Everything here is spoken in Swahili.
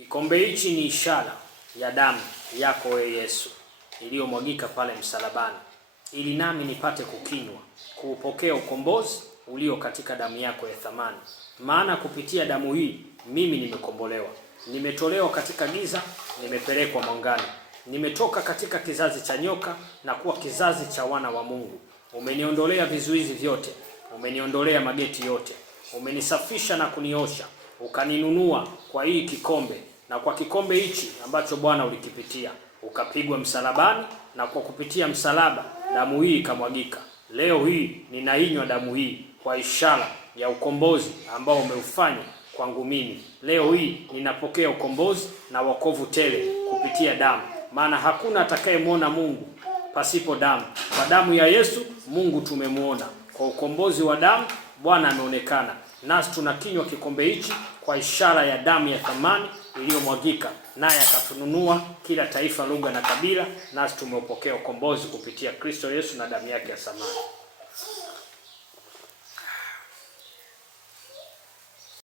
Kikombe hichi ni ishara ya damu yako wewe Yesu iliyomwagika pale msalabani, ili nami nipate kukinywa, kuupokea ukombozi ulio katika damu yako ya thamani. Maana kupitia damu hii mimi nimekombolewa, nimetolewa katika giza, nimepelekwa mwangani, nimetoka katika kizazi cha nyoka na kuwa kizazi cha wana wa Mungu. Umeniondolea vizuizi vyote, umeniondolea mageti yote, umenisafisha na kuniosha, ukaninunua kwa hii kikombe, na kwa kikombe hichi ambacho Bwana ulikipitia, ukapigwa msalabani, na kwa kupitia msalaba damu hii ikamwagika. Leo hii ninainywa damu hii kwa ishara ya ukombozi ambao umeufanya kwangu mimi. Leo hii ninapokea ukombozi na wokovu tele kupitia damu, maana hakuna atakayemwona Mungu pasipo damu. Kwa damu ya Yesu Mungu tumemuona. Kwa ukombozi wa damu Bwana ameonekana, nasi tunakinywa kikombe hichi kwa ishara ya damu ya thamani iliyomwagika, naye akatununua kila taifa, lugha na kabila, nasi tumeupokea ukombozi kupitia Kristo Yesu na damu yake ya thamani.